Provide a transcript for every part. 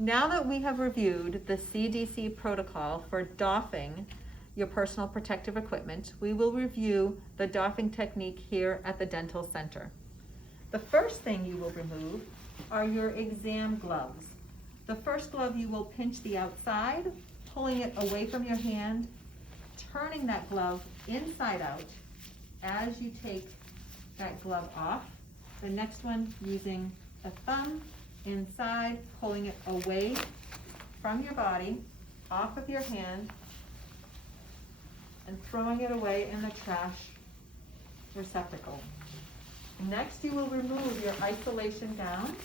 Now that we have reviewed the CDC protocol for doffing your personal protective equipment, we will review the doffing technique here at the dental center. The first thing you will remove are your exam gloves. The first glove you will pinch the outside, pulling it away from your hand, turning that glove inside out as you take that glove off. The next one using a thumb inside, pulling it away from your body, off of your hand, and throwing it away in the trash receptacle. Next, you will remove your isolation gown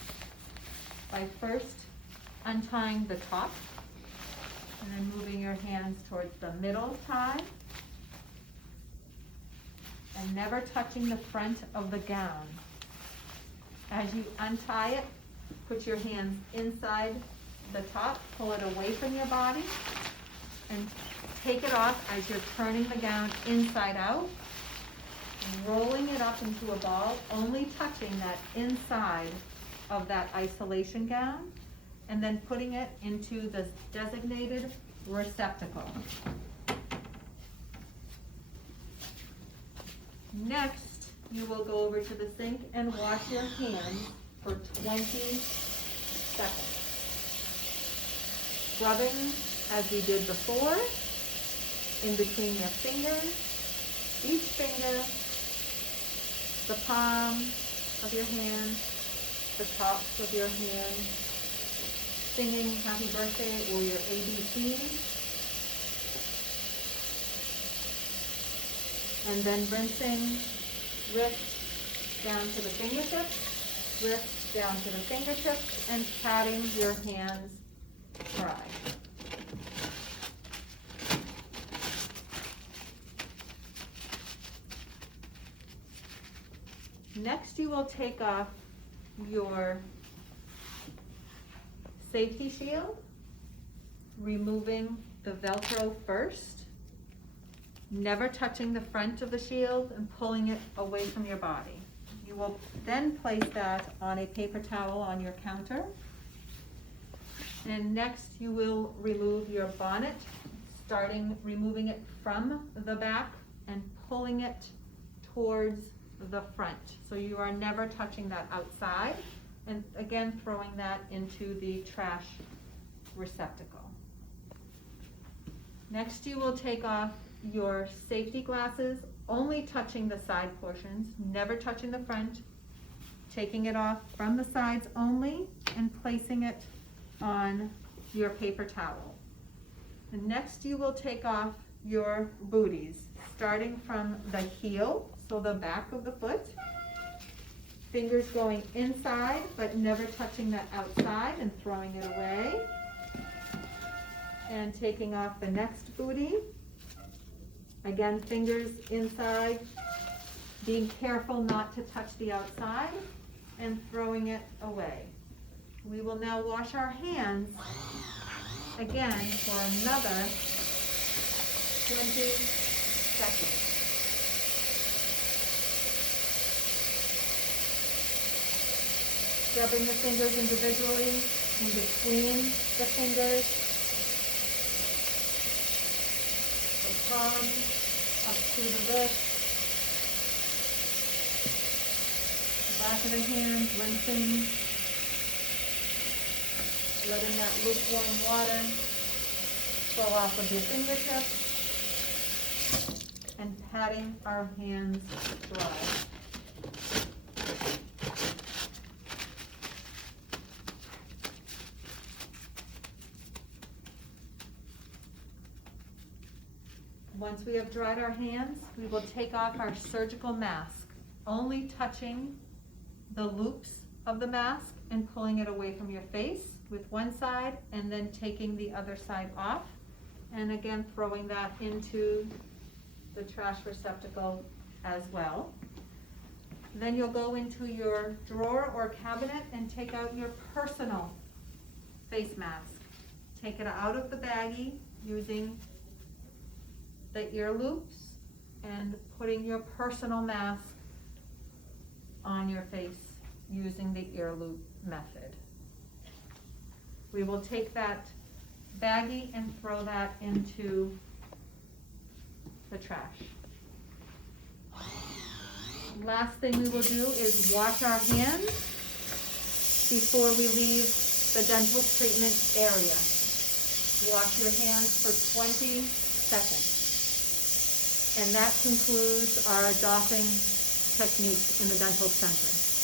by first untying the top and then moving your hands towards the middle tie and never touching the front of the gown. As you untie it, put your hands inside the top, pull it away from your body, and take it off as you're turning the gown inside out, rolling it up into a ball, only touching that inside of that isolation gown, and then putting it into the designated receptacle. Next, you will go over to the sink and wash your hands for 20 seconds. Rubbing as we did before, in between your fingers, each finger, the palm of your hand, the tops of your hand, singing happy birthday or your ABCs. And then rinsing, wrist down to the fingertips, wrist down to the fingertips, and patting your hands dry. Next, you will take off your safety shield, removing the Velcro first, never touching the front of the shield and pulling it away from your body. You will then place that on a paper towel on your counter. And next you will remove your bonnet, starting removing it from the back and pulling it towards the front. So you are never touching that outside, and again throwing that into the trash receptacle. Next you will take off your safety glasses, only touching the side portions, never touching the front, taking it off from the sides only and placing it on your paper towel. And next you will take off your booties, starting from the heel, so the back of the foot, fingers going inside but never touching that outside and throwing it away, and taking off the next booty. Again, fingers inside, being careful not to touch the outside, and throwing it away. We will now wash our hands again for another 20 seconds. Rubbing the fingers individually in between the fingers, the palm up to the wrist, the back of the hand, rinsing, letting that lukewarm water flow off of your fingertips, and patting our hands dry. Once we have dried our hands, we will take off our surgical mask, only touching the loops of the mask and pulling it away from your face with one side, and then taking the other side off, and again throwing that into the trash receptacle as well. Then you'll go into your drawer or cabinet and take out your personal face mask. Take it out of the baggie using the ear loops and putting your personal mask on your face using the ear loop method. We will take that baggie and throw that into the trash. Last thing we will do is wash our hands before we leave the dental treatment area. Wash your hands for 20 seconds. And that concludes our doffing technique in the dental center.